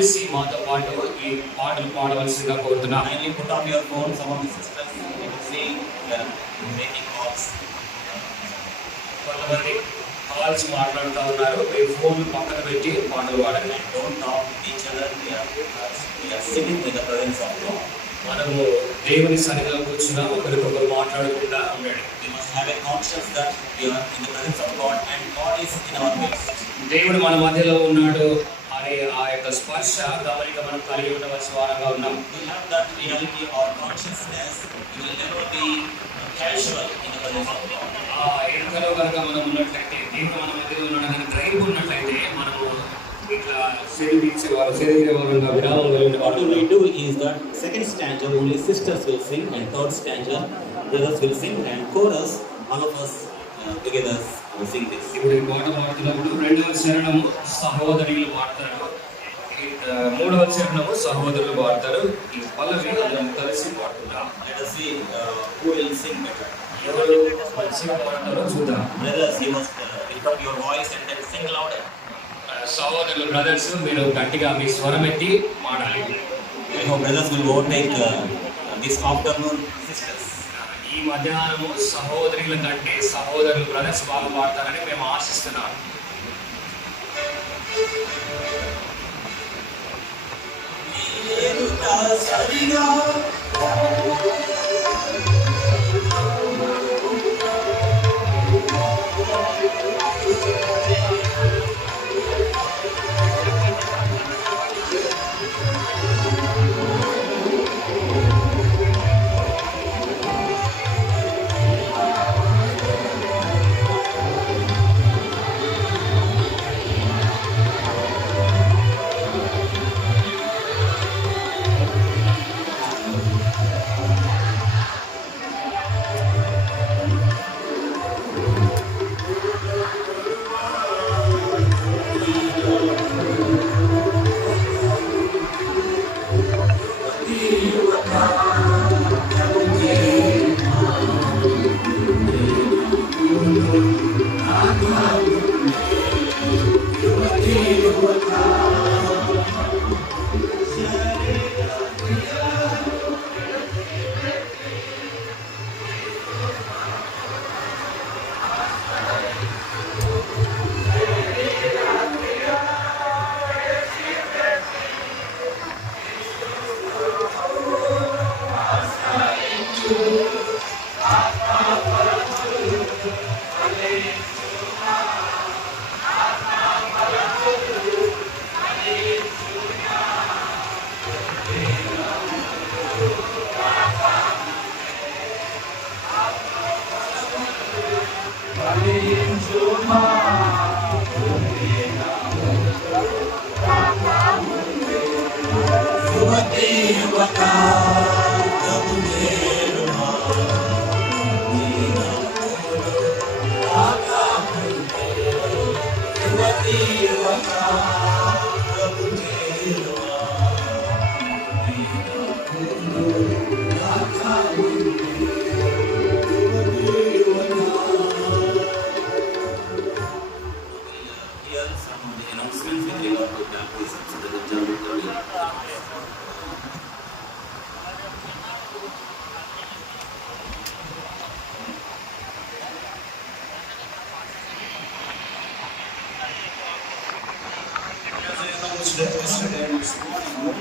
కలిసి మాతో పాటు ఈ పాటలు పాడవలసిందిగా కోరుతున్నాం. Kindly put on your phone. Some of the sisters you will see making calls. కొంతమంది కాల్స్ మాట్లాడుతూ ఉన్నారు. మీ ఫోన్ పక్కన పెట్టి పాటలు పాడండి. Don't talk to each other. We are sitting in the presence of God. మనము దేవుని సన్నిధిలో కూర్చున్నా ఒకరికొకరు మాట్లాడకుండా ఉండండి. We must have a conscience that we are in the presence of God and God is in our midst. దేవుడు మన మధ్యలో ఉన్నాడు అనే ఆ యొక్క స్పర్శ గమనిక మనం కలిగి ఉండవలసిన వారంగా ఉన్నాం. We have that reality or consciousness. We will never be casual in the presence of God. ఆ ఎరుకలో కనుక మనం ఉన్నట్లయితే, దేవుడు మన మధ్యలో ఉన్నాడని గ్రహింపు ఉన్నట్లయితే మనము ఇట్లా శరీరంగా విరామం కలిగిన What we do is that second stanza only sisters will sing and third stanza brothers will sing and chorus all of us together will sing this. ఇప్పుడు ఈ పాట పాడుతున్నప్పుడు రెండవ చరణము సహోదరులు పాడతారు, మూడవ చరణము సహోదరులు పాడతారు. ఈ పల్లవి అందరం కలిసి పాడుతున్నాం. Let us see who will sing better. ఎవరు మంచిగా పాడతారో చూద్దాం. Brothers, you must lift up your voice and then sing louder. సహోదరులు బ్రదర్స్ మీరు గట్టిగా మీ స్వరం ఎత్తి పాడాలి. I hope brothers will overtake this afternoon sisters. ఈ మధ్యాహ్నము సహోదరుల కంటే సహోదరులు బ్రదర్స్ బాగా పాడతారని మేము ఆశిస్తున్నాం. Yesterday, this morning,